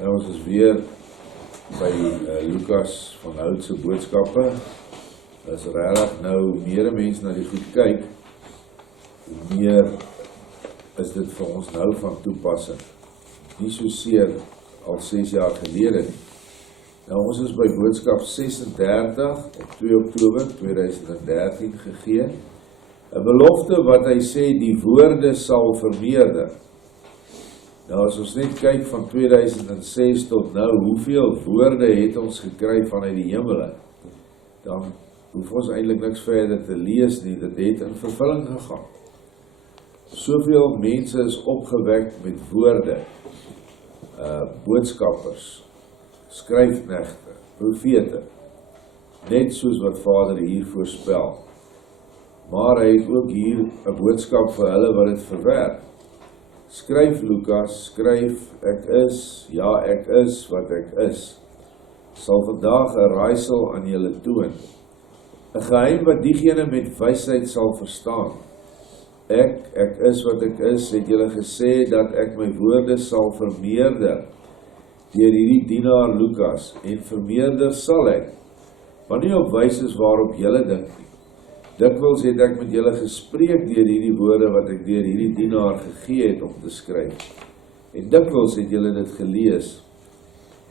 En ons is weer by Lukaas van Hout se Boodskappe. As regtig nou meer mense na die goed kyk, hoe meer is dit vir ons nou van toepassing. Nie soseer al 6 jaar gelede nie. Nou ons is by Boodskap 36 op 2 Oktober 2013 gegee. 'n belofte wat hy sê die woorde sal vermeerder. Nou as ons net kyk van 2006 tot nou, hoeveel woorde het ons gekry vanuit die hemele, dan hoef ons eintlik niks verder te lees nie, dit het in vervulling gegaan. Soveel mense is opgewek met woorde, boodskappers, skryfknegte, profete, net soos wat Vader hier voorspel. Maar hy het ook hier 'n boodskap vir hulle wat dit verwerk. Skryf Lukaas, skryf, ek is, ja ek is wat ek is, sal vandag 'n raaisel aan julle toon. 'n geheim wat diegene met wysheid sal verstaan. Ek is wat ek is, het julle gesê dat ek my woorde sal vermeerder deur hierdie dienaar Lukaas, en vermeerder sal ek, maar nie op wyse waarop julle dink nie. Dikwels het ek met julle gespreek deur hierdie woorde wat ek deur hierdie dienaar gegee het om te skryf. En dikwels het julle dit gelees.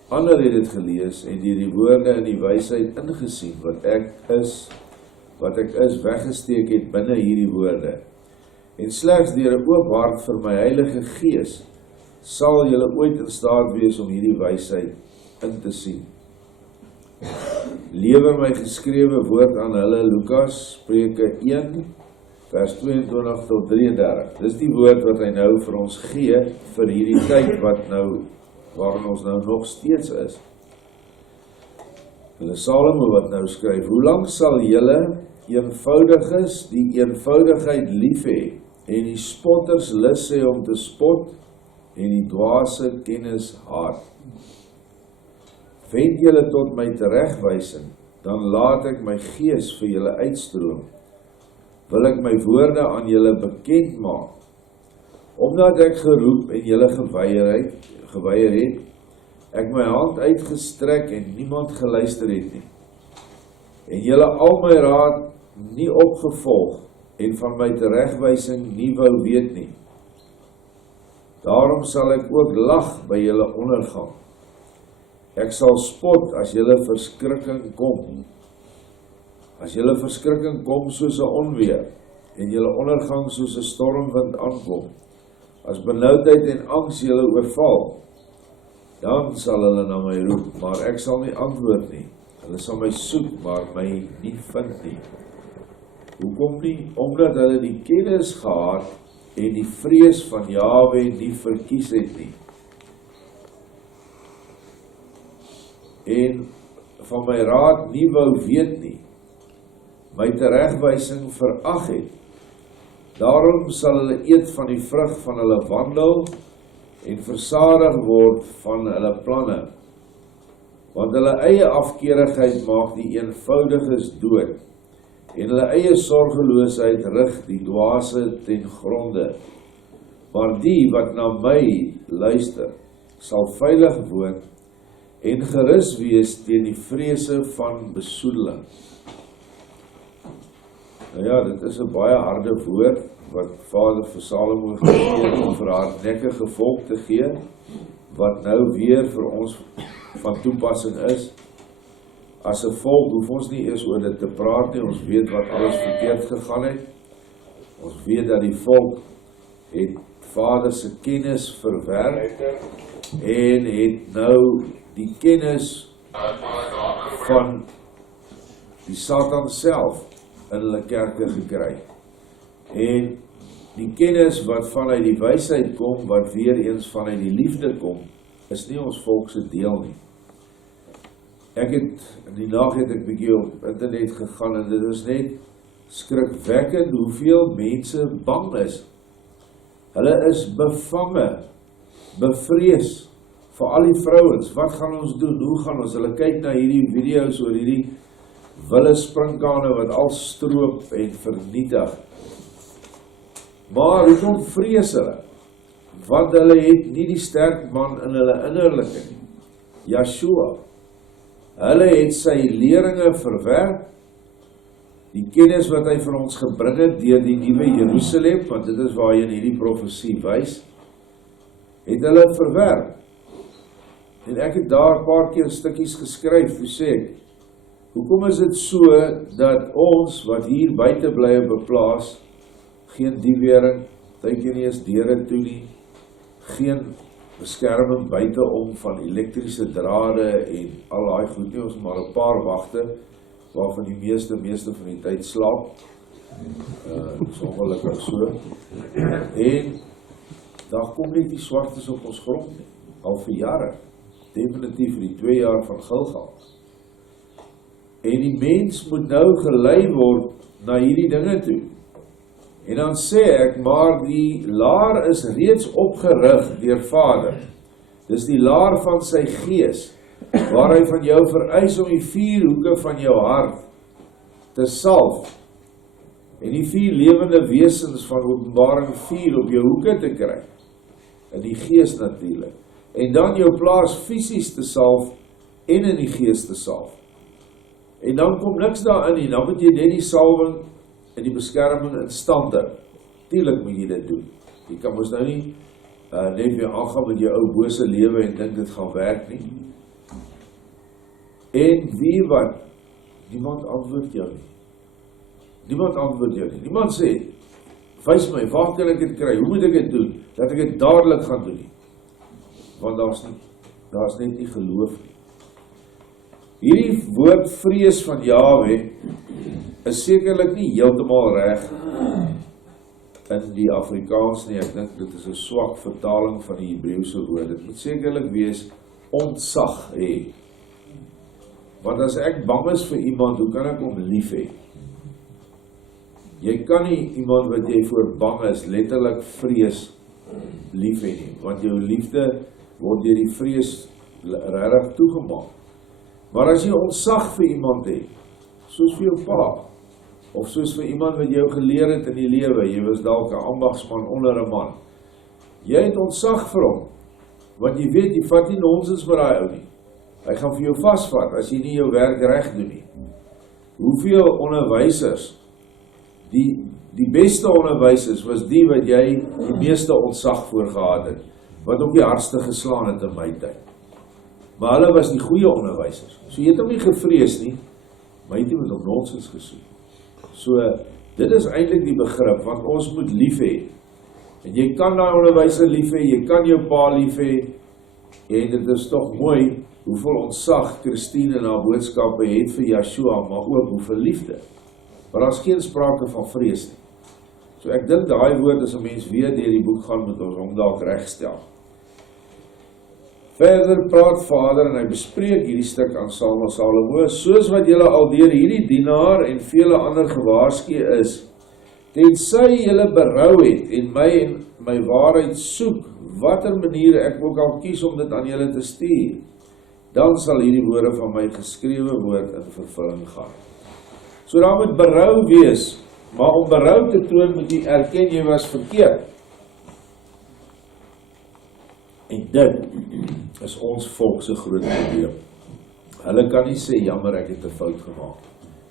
Ander het dit gelees en deur die woorde in die wysheid ingesien wat ek is weggesteek het binne hierdie woorde. En slegs deur 'n oop hart vir my Heilige Gees sal julle ooit in staat wees om hierdie wysheid in te sien. Lewer my geskrewe woord aan hulle, Lukaas, Spreuke 1, vers 22 tot 33. Dis die woord wat hy nou vir ons gee, vir hierdie tyd waarin ons nou nog steeds is. Hulle Salomo wat nou skryf, hoe lang sal julle eenvoudiges die eenvoudigheid lief hê, en die spotters lus hê om te spot, en die dwaase kennis haat. Wend julle tot my teregwysing, dan laat ek my gees vir julle uitstroom. Wil ek my woorde aan julle bekend maak. Omdat ek geroep en julle geweier het, ek my hand uitgestrek en niemand geluister het nie. En julle al my raad nie opgevolg en van my teregwysing nie wou weet nie. Daarom sal ek ook lag by julle ondergang. Ek sal spot as julle verskrikking kom. As julle verskrikking kom soos 'n onweer, en julle ondergang soos 'n stormwind aankom, as benoudheid en angs julle oorval, dan sal hulle na my roep, maar ek sal nie antwoord nie. Hulle sal my soek, maar my nie vind nie. Hoekom nie? Omdat hulle die kennis gehad en die vrees van Jahwe nie verkies het nie. En van my raad nie wou weet nie, my teregwysing verag het. Daarom sal hulle eet van die vrug van hulle wandel en versadig word van hulle planne. Want hulle eie afkeerigheid maak die eenvoudiges dood, en hulle eie sorgeloosheid rig die dwaase ten gronde. Maar die wat na my luister, sal veilig woon en gerus wees teen die vrese van besoedeling. Nou ja, dit is 'n baie harde woord wat Vader vir Salomo gegee het om vir hardnekkige volk te gee, wat nou weer vir ons van toepassing is. As 'n volk hoef ons nie eers oor dit te praat nie, ons weet wat alles verkeerd gegaan het. Ons weet dat die volk het Vader se kennis verwerp en het nou die kennis van die Satan self in hulle kerke gekry. En die kennis wat vanuit die wysheid kom, wat weer eens vanuit die liefde kom, is nie ons volk se deel nie. In die nag het ek bietjie op internet gegaan en dit is net skrikwekkend hoeveel mense bang is. Hulle is bevange, bevrees vir al die vrouens. Wat gaan ons doen? Hoe gaan ons? Hulle kyk na hierdie video's oor hierdie wille sprinkane wat al stroop en vernietig. Maar hoekom vrees hulle? want hulle het nie die sterk man in hulle innerlike nie, Yeshua. Hulle het sy leringe verwerp, die kennis wat hy vir ons gebring het deur die nuwe Jerusalem, want dit is waarheen hierdie profesie wys, het hulle verwerp. En ek het daar 'n paar keer stukkies geskryf, hoe sê ek, hoekom is dit so dat ons wat hier buite bly beplaas, geen diewering, tydjie nie eens deure toe nie, geen beskerming buiteom van elektriese drade en al daai goed nie, ons maar 'n paar wagte waarvan die meeste van die tyd slaap, so ongelukkig so, en daar kom net die swartes op ons grond nie, al vir jare, definitief vir die 2 jaar van Gilgal. En die mens moet nou gelei word na hierdie dinge toe. En dan sê ek, maar die laar is reeds opgerig deur Vader. Dis die laar van sy gees, waar hy van jou vereis om die 4 hoeke van jou hart te salf, en die 4 lewende wesens van Openbaring 4 op jou hoeke te kry, in die gees natuurlik, en dan jou plaas fisies te salf, en in die gees te salf. En dan kom niks daarin nie, dan moet jy net die salwing en die beskerming in stand hou. Tuurlik moet jy dit doen. Jy kan mos nou nie net weer aangaan met jou ou bose lewe en dink dit gaan werk nie. En wie wat? Niemand antwoord jou nie. Niemand antwoord jou nie. Niemand sê, wys my, waar kan ek dit kry? Hoe moet ek dit doen? Dat ek dit dadelik gaan doen nie. Want daar's net nie geloof nie. Hierdie woord vrees van Jahwe is sekerlik nie heeltemal reg in die Afrikaans nie. Ek dink dit is 'n swak vertaling van die Hebreëse woord. Dit moet sekerlik wees ontzag hê. Want as ek bang is vir iemand, hoe kan ek hom lief hê? Jy kan nie iemand wat jy voor bang is, letterlik vrees lief hê nie, want jou liefde word deur die vrees regtig toegemaak. Maar as jy ontzag vir iemand het, soos vir jou pa, of soos vir iemand wat jou geleer het in die lewe, jy was dalk 'n ambagsman onder 'n man, jy het ontzag vir hom, want jy weet, jy vat nie nonsens met daai ou nie. Hy gaan vir jou vasvat as jy nie jou werk reg doen nie. Hoeveel onderwysers, die beste onderwysers was die wat jy die meeste ontzag voor gehad het, wat op die hardste geslaan het in my tyd. Maar hulle was die goeie onderwysers. So jy het hom nie gevrees nie, maar jy het hom op nonsens gesoek. So, dit is eintlik die begrip, want ons moet lief hê. En jy kan daai onderwyser lief hê, jy kan jou pa lief hê, en dit is tog mooi, hoeveel ontzag Christine en haar boodskappe het vir Yeshua, maar ook hoeveel liefde. Maar daar is geen sprake van vrees nie. So ek dink daai woord, as 'n mens weer deur die boek gaan, moet ons hom dalk regstel. Verder praat Vader en hy bespreek hierdie stuk aan Salomo, soos wat julle al deur hierdie dienaar en vele ander gewaarsku is, tensy julle berou het en my waarheid soek, watter manier ek ook al kies om dit aan julle te stuur, dan sal hierdie woorde van my geskrewe woord in vervulling gaan. So daar moet berou wees, maar om berou te toon moet jy erken jy was verkeerd. En dit is ons volk se groot probleem. Hulle kan nie sê, jammer ek het 'n fout gemaak.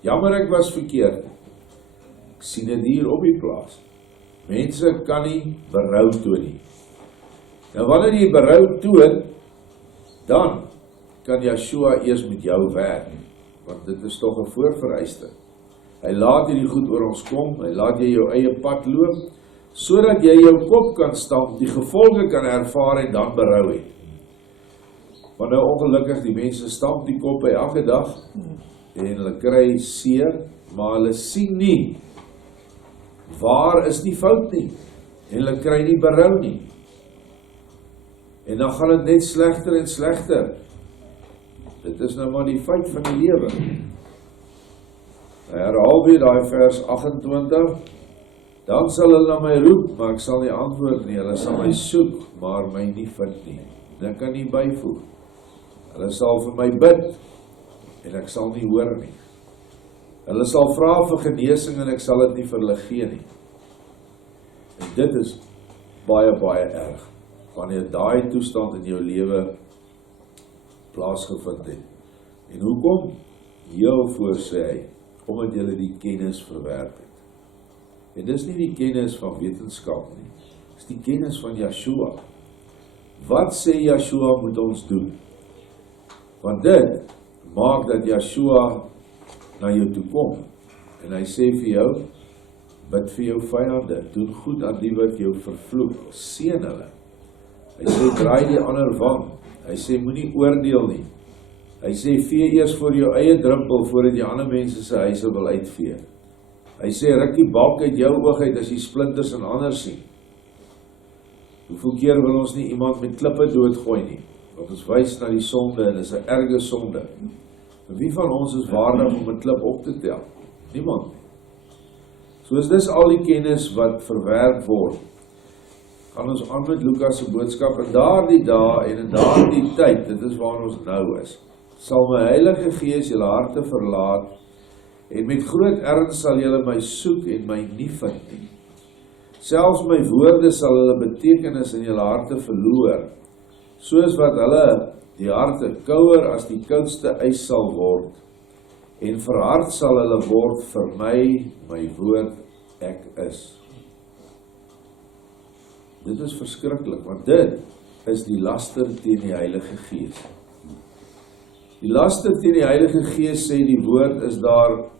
Jammer ek was verkeerd. Ek sien dit hier op die plaas. Mense kan nie berou toon nie. Nou wanneer jy berou toon, dan kan Yeshua eers met jou werk, want dit is tog 'n voorvereiste. Hy laat hierdie goed oor ons kom, hy laat jy jou eie pad loop, sodat jy jou kop kan stamp, die gevolge kan ervaar en dan berou het. Want nou ongelukkig, die mense stamp die kop by elke dag, en hulle kry seer, maar hulle sien nie, waar is die fout nie, en hulle kry nie berou nie. En dan gaan dit net slegter en slegter. Dit is nou maar die feit van die lewe. Herhaal weer daai vers 28, dan sal hulle na my roep, maar ek sal nie antwoord nie, hulle sal my soek, maar my nie vind nie. Dit kan nie byvoeg. Hulle sal vir my bid, en ek sal nie hoor nie. Hulle sal vra vir genesing, en ek sal dit nie vir hulle gee nie. En dit is baie, baie erg. wanneer daai toestand in jou lewe plaasgevind het. En hoekom? Heel voor sê hy, omdat julle die kennis verwerp het. En dis nie die kennis van wetenskap nie, dis die kennis van Yeshua. Wat sê Yeshua moet ons doen? Want dit maak dat Yeshua na jou toe kom. En hy sê vir jou, bid vir jou vyande, doen goed aan die wat jou vervloek, seën hulle. Hy sê, draai die ander wang. Hy sê, moenie oordeel nie. Hy sê, vee eers voor jou eie druppel, voordat jy ander mense se huise wil uitvee. Hy sê, ruk die balk uit jou oog uit, as jy splinters in ander sien. Hoeveel keer wil ons nie iemand met klippe doodgooi nie? Want ons wys na die sonde, en dit is 'n erge sonde. En wie van ons is waardig om 'n klip op te tel? Niemand nie. Soos dis al die kennis wat verwerp word, gaan ons aan met Lukaas se boodskap, in daardie dae en in daardie tyd, dit is waar ons nou is, sal my Heilige Gees julle harte verlaat, en met groot erns sal julle my soek en my nie vind nie. Selfs my woorde sal hulle betekenis in julle harte verloor, soos wat hulle die harte kouer as die koudste ys sal word, en verhard sal hulle word vir my woord, ek is. Dit is verskriklik, want dit is die laster teen die Heilige Gees. Die laster teen die Heilige Gees, sê die woord, is daar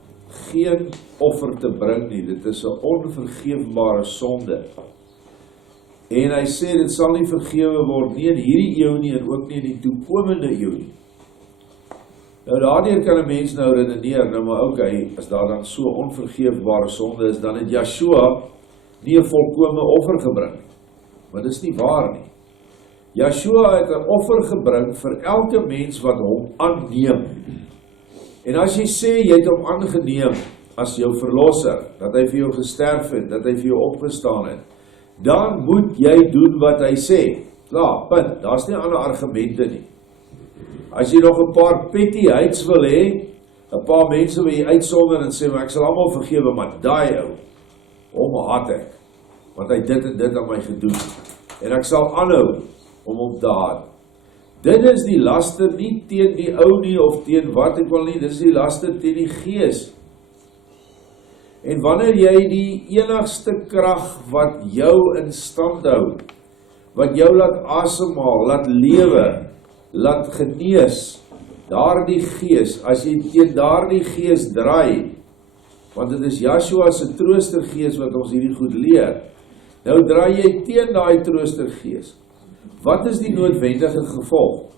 geen offer te bring nie. Dit is 'n onvergeefbare sonde. En hy sê, dit sal nie vergewe word nie in hierdie eeu nie, en ook nie in die toekomende eeu nie. Nou daardeur kan 'n mens nou redeneer, nou maar okay, as daar dan so onvergeefbare sonde is, dan het Yeshua nie 'n volkome offer gebring nie. Maar dis nie waar nie. Yeshua het 'n offer gebring vir elke mens wat hom aanneem. En as jy sê, jy het hom aangeneem as jou verlosser, dat hy vir jou gesterf het, dat hy vir jou opgestaan het, dan moet jy doen wat hy sê. Klaar, punt, daar's nie ander argumente nie. As jy nog 'n paar petty heids wil hê, 'n paar mense wil jy uitsonder en sê, maar ek sal almal vergewe, maar daai ou, hom haat ek, want hy dit en dit aan my gedoen, en ek sal aanhou om hom te haat. Dit is die laster nie teen die ou nie, of teen wat ek wil nie, dit is die laster teen die Gees. En wanneer jy die enigste krag wat jou in stand hou, wat jou laat asemhaal, laat lewe, laat genees, daardie Gees, as jy teen daardie Gees draai, want dit is Yeshua se troostergees wat ons hierdie goed leer, nou draai jy teen daai troostergees. Wat is die noodwendige gevolg?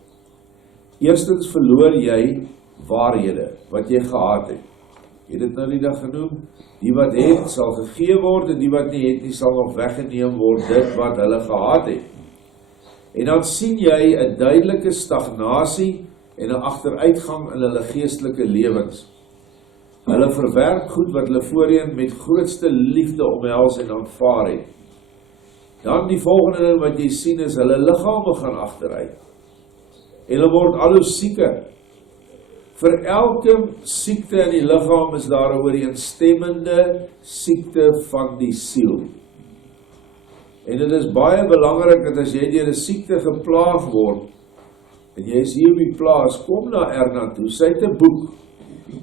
Eerstens verloor jy waarhede wat jy gehad het. Jy het dit nou die dag genoem, die wat het sal gegee word, en die wat nie het nie sal nog weggeneem word, dit wat hulle gehad het. En dan sien jy 'n duidelike stagnasie en 'n agteruitgang in hulle geestelike lewens. Hulle verwerp goed wat hulle voorheen met grootste liefde omhels en aanvaar het. Dan die volgende ding wat jy sien is, hulle liggame gaan agteruit. En hulle word al hoe sieker. Vir elke siekte in die liggaam is daar 'n ooreenstemmende siekte van die siel. En dit is baie belangrik dat as jy deur 'n siekte geplaag word, en jy is hier op die plaas, kom na Erna toe, sy het 'n boek.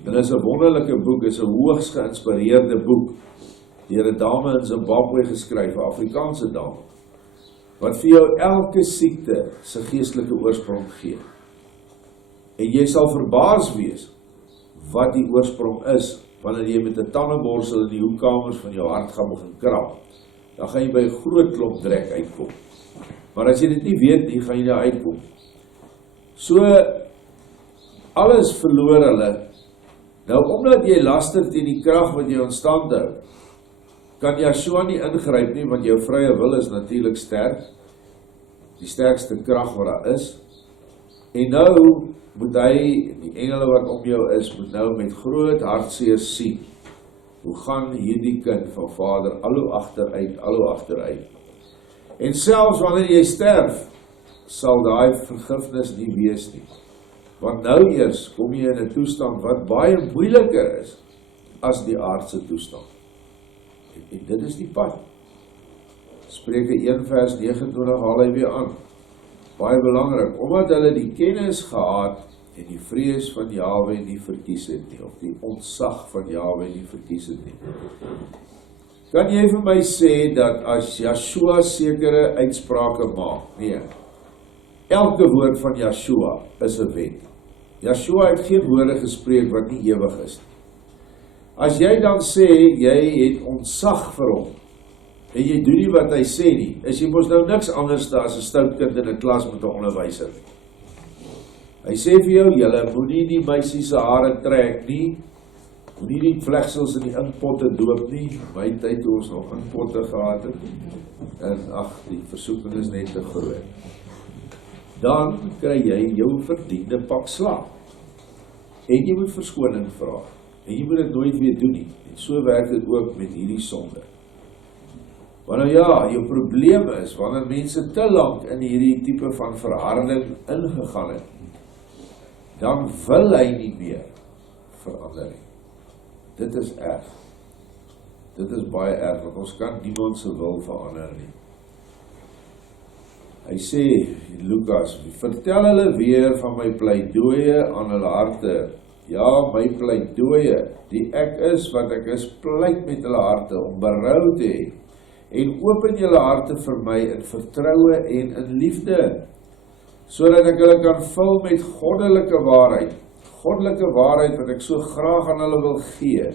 En dit is 'n wonderlike boek, is 'n hoogs geïnspireerde boek, deur 'n dame in Zimbabwe geskryf, 'n Afrikaanse dame, wat vir jou elke siekte se geestelike oorsprong gee. En jy sal verbaas wees wat die oorsprong is, wanneer jy met 'n tandeborsel in die hoekkamers van jou hart gaan begin krap. Dan gaan jy by 'n groot klomp drek uitkom. Maar as jy dit nie weet nie, gaan jy daar uitkom. So, alles verloor hulle. Nou, omdat jy laster teen die krag wat jy onstand hou, kan Yeshua nie ingryp nie, want jou vrye wil is natuurlik sterk, die sterkste krag wat daar is. En nou moet hy, die engele wat om jou is, moet nou met groot hartseer sien, hoe gaan hierdie kind van Vader al hoe agteruit. En selfs wanneer jy sterf, sal daai vergifnis nie wees nie. Want nou eers kom jy in 'n toestand wat baie moeiliker is as die aardse toestand. En dit is die pad. Spreuke 1 vers 29 haal hy weer aan. Baie belangrik, omdat hulle die kennis gehad en die vrees van Jahwe nie verkies het nie, of die ontzag van Jahwe nie verkies het nie. Kan jy vir my sê dat as Joshua sekere uitsprake maak? Nee. Elke woord van Joshua is 'n wet. Joshua het geen woorde gespreek wat nie ewig is nie. As jy dan sê, jy het ontzag vir hom, en jy doen nie wat hy sê nie, is jy mos nou niks anders as 'n stout kind in 'n klas met 'n onderwyser. Hy sê vir jou, julle moenie die meisie se hare trek nie, moenie die vlegsels in die inpotte doop nie, my tyd toe ons nog inpotte gehad het, en die versoeking is net te groot. Dan kry jy jou verdiende pak slaag. En jy moet verskoning vra. En jy moet dit nooit weer doen nie. En so werk dit ook met hierdie sonde. Want ja, jou probleem is, wanneer mense te lank in hierdie tipe van verharding ingegaan het, dan wil hy nie meer verander nie. Dit is erg. Dit is baie erg, want ons kan niemand se wil verander nie. Hy sê, Lukaas, vertel hulle weer van my pleidooie aan hulle harte. Ja, my pleidooie, die ek is wat ek is, pleit met hulle harte om berou te hê. En open julle harte vir my in vertroue en in liefde, sodat ek hulle kan vul met goddelike waarheid wat ek so graag aan hulle wil gee,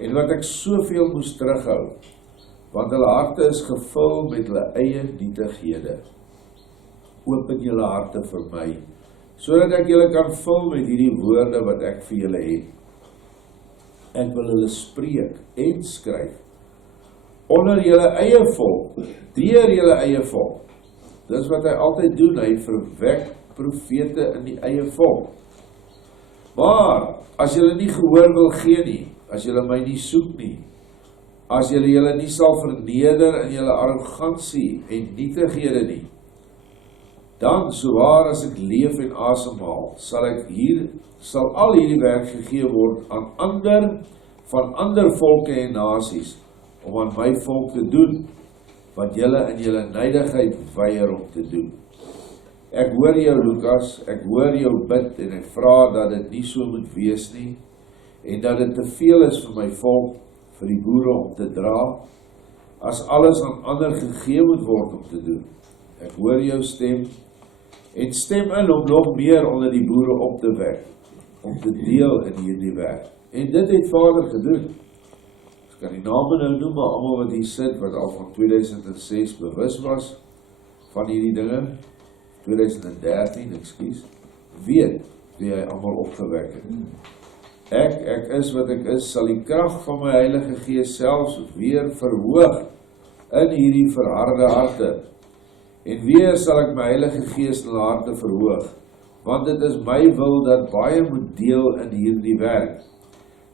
en wat ek soveel moes terughou, want hulle harte is gevul met hulle eie nietighede. Open julle harte vir my, sodat ek julle kan vul met hierdie woorde wat ek vir julle het. Ek wil hulle spreek en skryf, onder julle eie volk, deur julle eie volk. Dis wat hy altyd doen, hy verwek profete in die eie volk. Maar, as julle nie gehoor wil gee nie, as julle my nie soek nie, as julle nie sal verneder in julle arrogansie en nietighede nie, dan, sowaar as ek leef en asemhaal, sal al hierdie werk gegee word aan van ander volke en nasies, om aan my volk te doen, wat julle in julle nydigheid weier om te doen. Ek hoor jou, Lukaas, ek hoor jou bid, en ek vra dat dit nie so moet wees nie, en dat dit te veel is vir my volk, vir die boere om te dra, as alles aan ander gegee moet word om te doen. Ek hoor jou stem, en stem in om nog meer onder die boere op te wek, om te deel in hierdie werk. En dit het Vader gedoen. Ek kan die name nou noem, maar almal wat hier sit, wat al van 2006 bewus was van hierdie dinge, 2013, weet wie hy almal opgewek het. Ek is wat ek is, sal die krag van my Heilige Gees selfs weer verhoog in hierdie verharde harte. En weer sal ek my Heilige Gees in hulle harte verhoog, want dit is my wil dat baie moet deel in hierdie werk.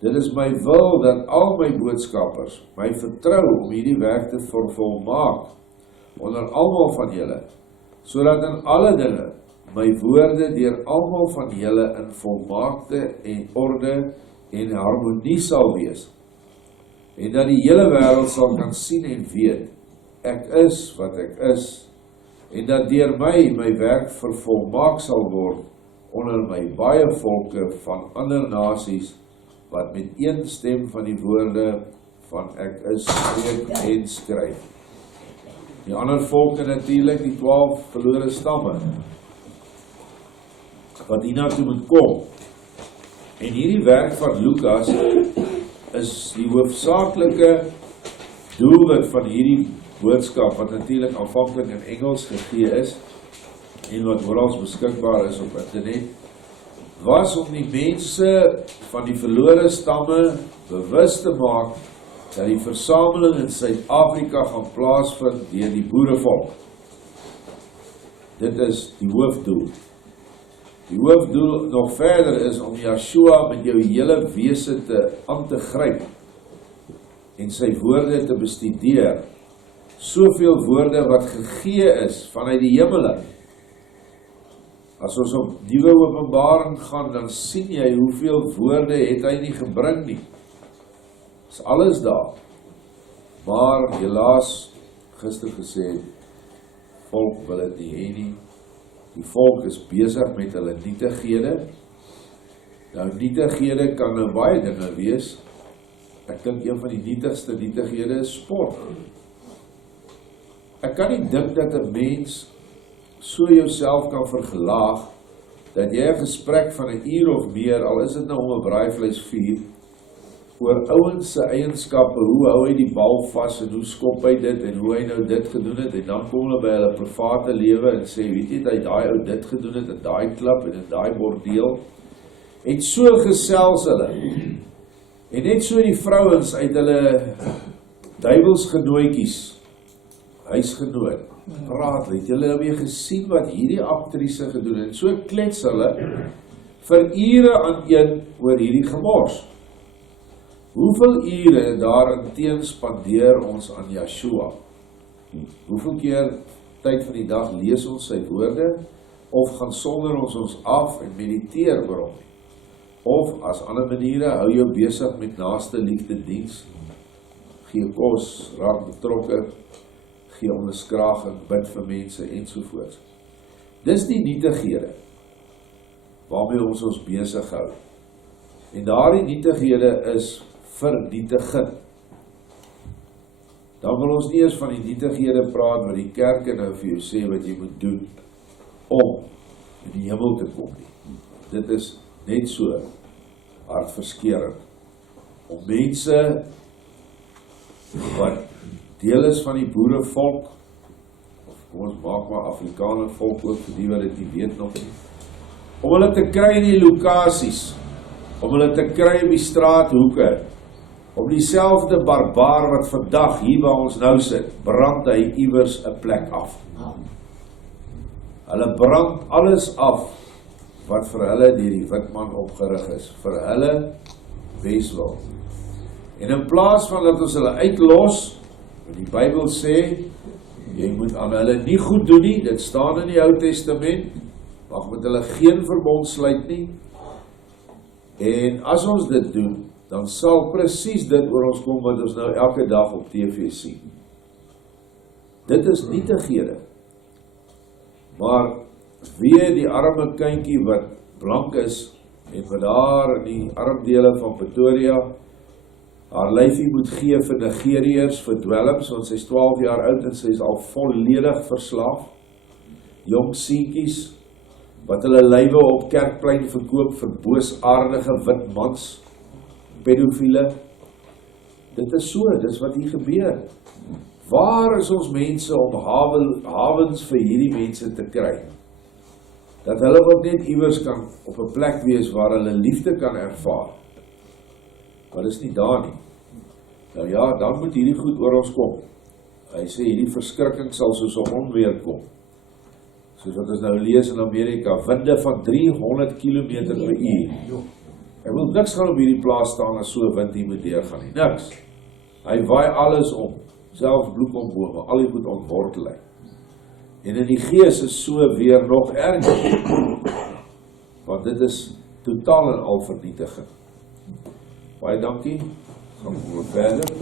Dit is my wil dat al my boodskappers my vertrou om hierdie werk te volmaak onder almal van julle, sodat in alle dinge my woorde deur almal van julle in volmaakte en orde en harmonie sal wees, en dat die hele wêreld sal kan sien en weet, ek is wat ek is, en dat deur my werk vervolmaak sal word onder my baie volke van ander nasies, wat met een stem van die woorde van ek is spreek en skryf. Die ander volke natuurlik, die 12 verlore stamme, wat hiernatoe moet kom. En hierdie werk van Lukaas is die hoofsaaklike doelwit van hierdie boodskap, wat natuurlik aanvanklik in Engels gegee is, en wat oral beskikbaar is op internet, was om die mense van die verlore stamme bewus te maak, dat die versameling in Suid-Afrika gaan plaasvind deur die boerevolk. Dit is die hoofdoel. Die hoofdoel nog verder is om Joshua met jou hele wese aan te gryp, en sy woorde te bestudeer, soveel woorde wat gegee is vanuit die hemele. As ons op nuwe openbaring gaan, dan sien jy hoeveel woorde het hy nie gebring nie. Is alles daar. Maar helaas gister gesê, volk wil dit nie hê nie. Die volk is besig met hulle nietighede. Nou nietighede kan nou baie dinge wees. Ek dink een van die nietigste nietighede is sport. Ek kan nie dink dat 'n mens so jouself kan vergelaag, dat jy 'n gesprek van 'n uur of meer, al is dit nou om 'n braaivleisvuur, oor ouens se eienskappe, hoe hou hy die bal vas en hoe skop hy dit en hoe hy nou dit gedoen het, en dan kom hulle by hulle private lewe en sê, weet jy, dat hy daai ou dit gedoen het, in daai klub en in daai bordeel, en so gesels hulle, en net so die vrouens uit hulle duiwelsgenooitjies, huisgenoot, praat, het julle nou weer gesien wat hierdie aktrise gedoen het, so klets hulle vir ure aan een oor hierdie gemors. Hoeveel ure daarin teen spandeer ons aan Yeshua? Hoeveel keer tyd van die dag lees ons sy woorde, of gaan sonder ons af en mediteer oor hom? Of as ander maniere, hou jou besig met naaste liefde diens, gee kos, raak betrokke, gee onderskraging, bid vir mense ensovoorts. Dis die nietighede waarmee ons besig hou. En daardie nietighede is vernietigend. Dan wil ons nie eens van die nietighede praat wat die kerke nou vir jou sê wat jy moet doen om in die hemel te kom nie. Dit is net so hartverskeurend om mense wat deel is van die boerevolk, of kom ons maak maar Afrikaner volk ook vir die wat dit nie weet nog nie, om hulle te kry in die lokasies, om hulle te kry in die straathoeke, om dieselfde barbaar wat vandag hier waar ons nou sit, brand hy iewers 'n plek af. Hulle brand alles af wat vir hulle deur die witman opgerig is, vir hulle beswil. En in plaas van dat ons hulle uitlos, wat die Bybel sê, jy moet aan hulle nie goed doen nie, dit staan in die Ou Testament, mag met hulle geen verbond sluit nie, en as ons dit doen, dan sal presies dit oor ons kom wat ons nou elke dag op TV sien. Dit is nietighede. Maar wie die arme kindjie wat blank is, en wat daar in die armdele van Pretoria, haar lyfie moet gee vir Nigeriërs, vir dwelms, want sy is 12 jaar oud en sy is al volledig verslaaf. Jong seentjies, wat hulle lywe op Kerkplein verkoop vir boosaardige wit mans, pedofiele. Dit is so, dit is wat hier gebeur. Waar is ons mense om hawens vir hierdie mense te kry? Dat hulle ook net iewers kan op 'n plek wees waar hulle liefde kan ervaar. Maar dis nie daar nie. Nou ja, dan moet hierdie goed oor ons kom. Hy sê hierdie verskrikking sal soos 'n onweer kom. Soos wat ons nou lees in Amerika, winde van 300 km/h. Ek wil niks gaan op hierdie plaas staan as so 'n wind hier moet deurgaan nie. Niks. Hy waai alles om, selfs bloekombome, al die goed ontwortel hy. En in die gees is so weer nog erger. Want dit is totaal en al vernietiging. Baie dankie. Gaan we verder.